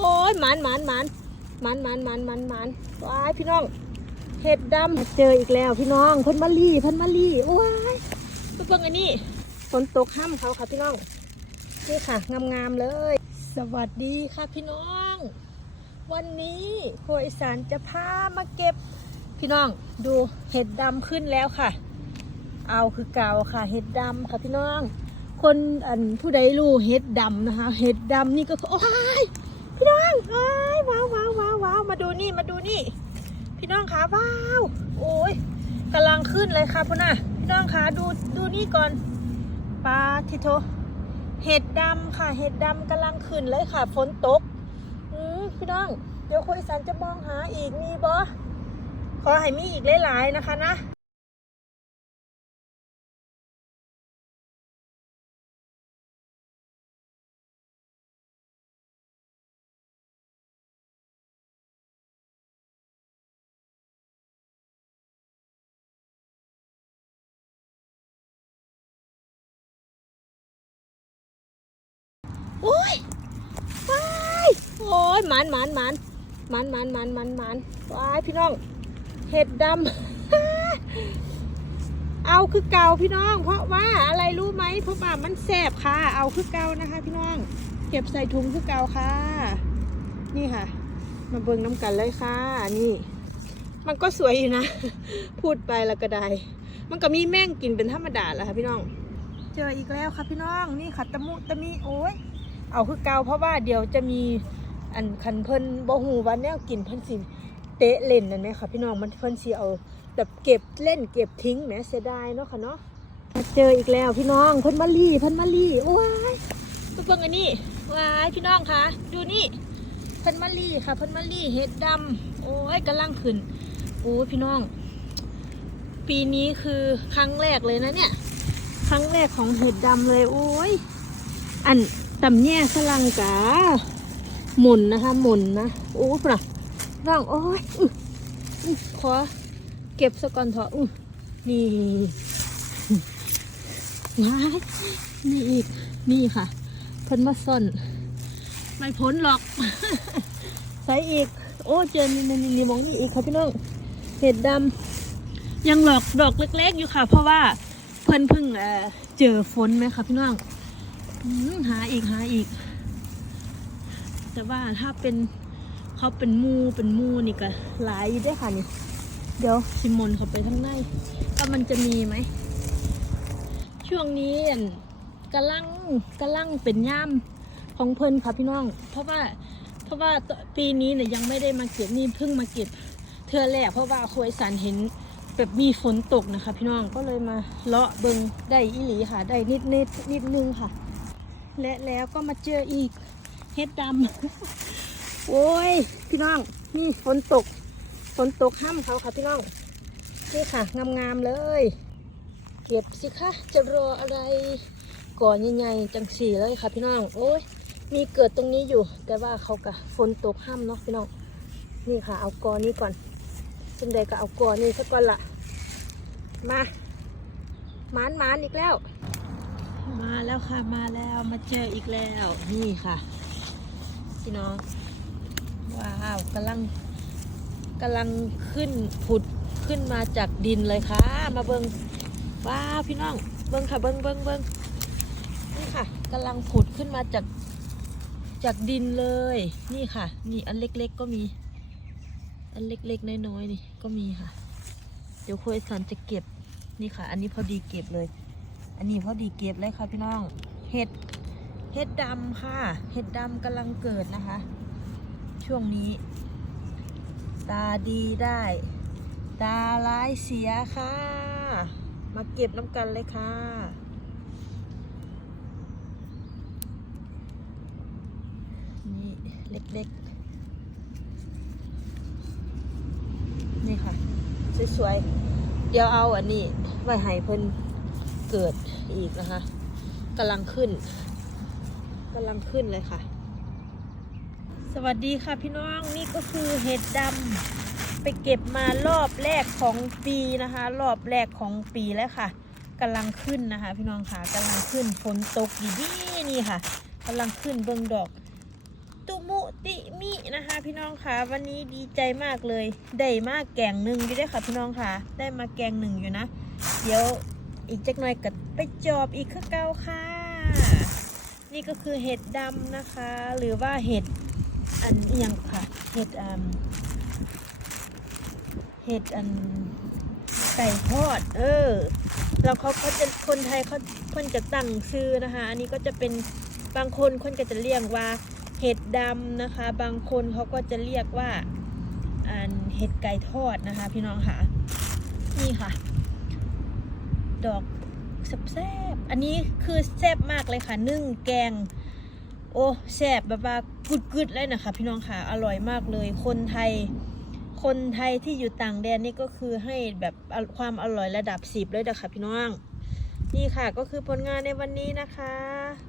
โอ้ยหมันหมันหมันหมันหมันหมันหมันมันว้ายพี่น้องเห็ดดำเจออีกแล้วพี่น้องพิ่นมะลี่พิ่นมะลี่ว้ายไปเบิ่งอันนี้ฝนตกห้ามเขาค่ะพี่น้องนี่ค่ะงามๆเลย สวัสดีค่ะพี่น้อง วันนี้ครัวอีสานจะพามาเก็บ พี่น้องดูเห็ดดำขึ้นแล้วค่ะ เอาคือเก่าค่ะ เห็ดดำค่ะพี่น้อง คนอันผู้ใดรู้เห็ดดำนะคะ เห็ดดำนี่ก็โอ้ย พี่น้องโอ้ยว้าวว้าวว้าวว้าวมาดูนี่มาดูนี่ พี่น้องคะว้าวโอ้ยกำลังขึ้นเลยค่ะพ่อน่ะพี่น้องคะดูดูนี่ก่อนปลาทิโทเห็ดดำค่ะ เห็ดดำกำลังขึ้นเลยค่ะฝนตกอืมพี่น้อง เดี๋ยวคุยสันจะมองหาอีกมีบ่ขอให้มีอีกหลายๆนะคะนะ โอ้ยว้ายโอ้ยหมันหมันหมันหมันหมันหมันหมันหมันว้ายพี่น้อง เห็ดดำ เอาคือเก่าพี่น้อง เพราะว่าอะไรรู้ไหมเพราะว่ามันแสบค่ะ เอาคือเก่านะคะ พี่น้อง เก็บใส่ถุงคือเก่าค่ะ นี่ค่ะ มาเบิ่งน้ำกันเลยค่ะ นี่ มันก็สวยอยู่นะ พูดไปแล้วก็ได้ มันก็มีแม่งกินเป็นธรรมดาแหละค่ะพี่น้อง เจออีกแล้วค่ะพี่น้อง นี่ค่ะตะมุตะมีโอ้ย เอาคือเก่าเพราะว่าเดี๋ยวจะมีอันคันเพิ่นบ่หูว่าแนวกินเพิ่นสิเตะเล่นนั่นไหมคะพี่น้องมันเพิ่นสิเอาแบบเก็บเล่นเก็บทิ้งแหมเสียดายเนาะค่ะเนาะมาเจออีกแล้วพี่น้องเพิ่นมาลี่เพิ่นมาลี่ว้ายไปเบิ่งอันนี้ว้ายพี่น้องคะดูนี่เพิ่นมาลี่ค่ะเพิ่นมาลี่เห็ดดำโอ้ยกำลังขึ้นโอ้พี่น้อง ปีนี้คือครั้งแรกเลยนะเนี่ย ครั้งแรกของเห็ดดำเลยโอ้ยอัน ตำแย่สลังกาหมุนนะคะหมุนนะโอ้ปะร่างโอ้ยข้ออื้อขอเก็บสก่อนเถอะอื้อนี่ว้ายนี่อีกนี่ค่ะเพิ่นมาซ่อนไม่พ้นหรอกใส่อีก โอ้เจอนี่นี่นี่มองนี่อีกค่ะพี่น้องเห็ดดำยังหลอกดอกเล็ก ๆ อยู่ค่ะ เพราะว่าเพิ่นเพิ่งเจอฝนไหมคะพี่น้อง หาอีกหาอีก แต่ว่าถ้าเป็นเขาเป็นมูเป็นมูนี่ก็หลายอยู่เด้ค่ะนี่เดี๋ยวชิมนเขาไปข้างในว่ามันจะมีไหม ช่วงนี้อั่นกำลังกำลังเป็นย่ามของเพิ่นค่ะพี่น้อง เพราะว่าเพราะว่าปีนี้เนี่ยยังไม่ได้มาเก็บนี่เพิ่งมาเก็บเทือแรกเพราะว่าคุยสันเห็นแบบมีฝนตกนะคะ พี่น้องก็เลยมาเลาะเบิงได้อีหลีค่ะ ได้นิดนิดนิดนึงค่ะ และแล้วก็มาเจออีกเห็ดดำ โอ้ย พี่น้อง นี่ฝนตก ฝนตกห้ามเขาค่ะพี่น้อง นี่ค่ะ งามๆเลย เก็บสิคะ จะรออะไรก่อนใหญ่ๆจังสีเลยค่ะพี่น้อง โอ้ย มีเกิดตรงนี้อยู่ แต่ว่าเขากะฝนตกห้ามเนาะพี่น้อง นี่ค่ะ เอากอนี้ก่อนซึ่งใดก็เอากอนี้สักก่อนละมาหมานหมานๆอีกแล้ว มาแล้วค่ะมาแล้วมาเจออีกแล้วนี่ค่ะพี่น้องว้าวกำลังกำลังขึ้นผุดขึ้นมาจากดินเลยค่ะ มาเบิงว้าวพี่น้องเบิงค่ะเบิงเบิงเบิงนี่ค่ะกำลังผุดขึ้นมาจากจากดินเลย นี่ค่ะ นี่อันเล็กๆก็มี อันเล็กๆน้อยๆนี่ก็มีค่ะ เดี๋ยวคุยสันจะเก็บนี่ค่ะ อันนี้พอดีเก็บเลย อันนี้พอดีเก็บเลยค่ะพี่น้อง เห็ด เห็ดดำค่ะ เห็ดดำกำลังเกิดนะคะ ช่วงนี้ ตาดีได้ ตาร้ายเสียค่ะ มาเก็บน้ำกันเลยค่ะนี่เล็กๆ นี่ค่ะ สวยๆ เดี๋ยวเอาอันนี้ไว้ให้เพิ่น เกิดอีกนะคะกำลังขึ้นกำลังขึ้นเลยค่ะ สวัสดีค่ะพี่น้องนี่ก็คือเห็ดดำไปเก็บมารอบแรกของปีนะคะ รอบแรกของปีแล้วค่ะกำลังขึ้นนะคะ พี่น้องค่ะกำลังขึ้นฝนตกดีดีนี่ค่ะกำลังขึ้นเบิ่งดอกตุมุติมินะคะ พี่น้องค่ะ วันนี้ดีใจมากเลย ได้มากแกงหนึ่งอยู่ด้วยค่ะพี่น้องค่ะ ได้มาแกงหนึ่งอยู่นะ เดี๋ยว อีกจักหน่อยก็ไปจอบอีกคือเก้าค่ะ นี่ก็คือเห็ดดำนะคะ หรือว่าเห็ดอันเอียงค่ะ เห็ดอันเห็ดอันไก่ทอด เออ แล้วเขาเขาจะคนไทยเขาเพิ่นจะตั้งชื่อนะคะ อันนี้ก็จะเป็นบางคนคนก็จะเรียกว่าเห็ดดำนะคะ บางคนเขาก็จะเรียกว่าอันเห็ดไก่ทอดนะคะ พี่น้องค่ะ นี่ค่ะ ดอกแซ่บๆอันนี้คือแซ่บมากเลยค่ะ นึ่งแกง โอ้แซ่บแบบว่ากึดๆเลยนะคะ พี่น้องค่ะอร่อยมากเลย คนไทย คนไทยที่อยู่ต่างแดนนี่ก็คือให้แบบความอร่อยระดับสิบเลยนะคะพี่น้อง นี่ค่ะก็คือผลงานในวันนี้นะคะ